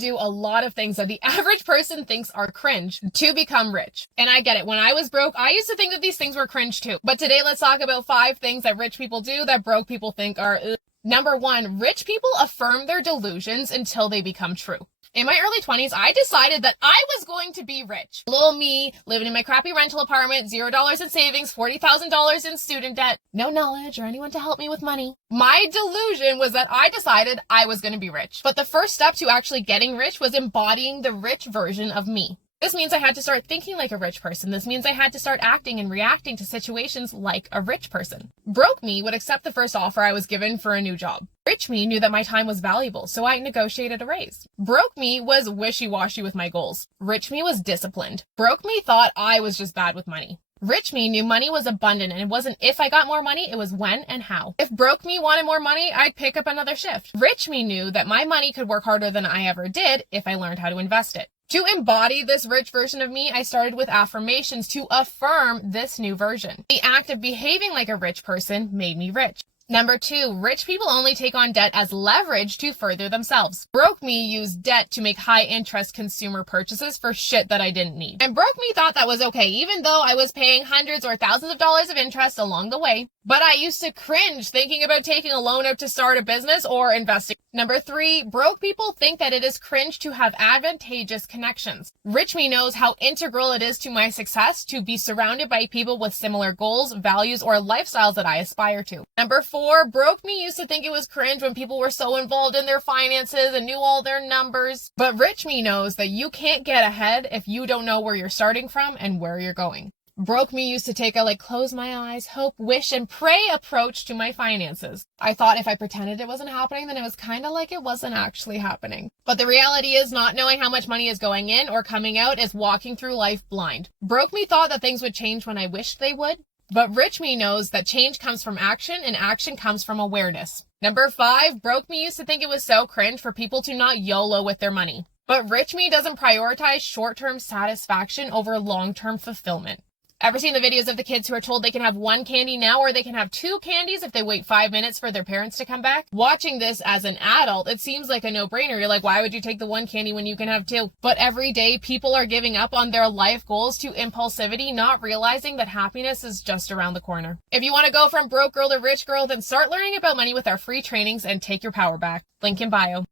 do a lot of things that the average person thinks are cringe to become rich. And I get it. When I was broke, I used to think that these things were cringe too. But today, let's talk about 5 things that rich people do that broke people think are ugh. Number 1, rich people affirm their delusions until they become true. In my early 20s, I decided that I was going to be rich. Little me, living in my crappy rental apartment, $0 in savings, $40,000 in student debt, no knowledge or anyone to help me with money. My delusion was that I decided I was going to be rich. But the first step to actually getting rich was embodying the rich version of me. This means I had to start thinking like a rich person. This means I had to start acting and reacting to situations like a rich person. Broke me would accept the first offer I was given for a new job. Rich me knew that my time was valuable, so I negotiated a raise. Broke me was wishy-washy with my goals. Rich me was disciplined. Broke me thought I was just bad with money. Rich me knew money was abundant, and it wasn't if I got more money, it was when and how. If broke me wanted more money, I'd pick up another shift. Rich me knew that my money could work harder than I ever did if I learned how to invest it. To embody this rich version of me, I started with affirmations to affirm this new version. The act of behaving like a rich person made me rich. Number 2, rich people only take on debt as leverage to further themselves. Broke me used debt to make high interest consumer purchases for shit that I didn't need. And broke me thought that was okay, even though I was paying hundreds or thousands of dollars of interest along the way. But I used to cringe thinking about taking a loan out to start a business or investing. Number 3, broke people think that it is cringe to have advantageous connections. Rich me knows how integral it is to my success to be surrounded by people with similar goals, values, or lifestyles that I aspire to. Number 4, broke me used to think it was cringe when people were so involved in their finances and knew all their numbers. But rich me knows that you can't get ahead if you don't know where you're starting from and where you're going. Broke me used to take a close my eyes, hope, wish, and pray approach to my finances. I thought if I pretended it wasn't happening, then it was kind of like it wasn't actually happening. But the reality is not knowing how much money is going in or coming out is walking through life blind. Broke me thought that things would change when I wished they would. But rich me knows that change comes from action and action comes from awareness. Number 5, broke me used to think it was so cringe for people to not YOLO with their money. But rich me doesn't prioritize short-term satisfaction over long-term fulfillment. Ever seen the videos of the kids who are told they can have 1 candy now or they can have 2 candies if they wait 5 minutes for their parents to come back? Watching this as an adult, it seems like a no-brainer. You're like, why would you take the 1 candy when you can have 2? But every day, people are giving up on their life goals to impulsivity, not realizing that happiness is just around the corner. If you want to go from broke girl to rich girl, then start learning about money with our free trainings and take your power back. Link in bio.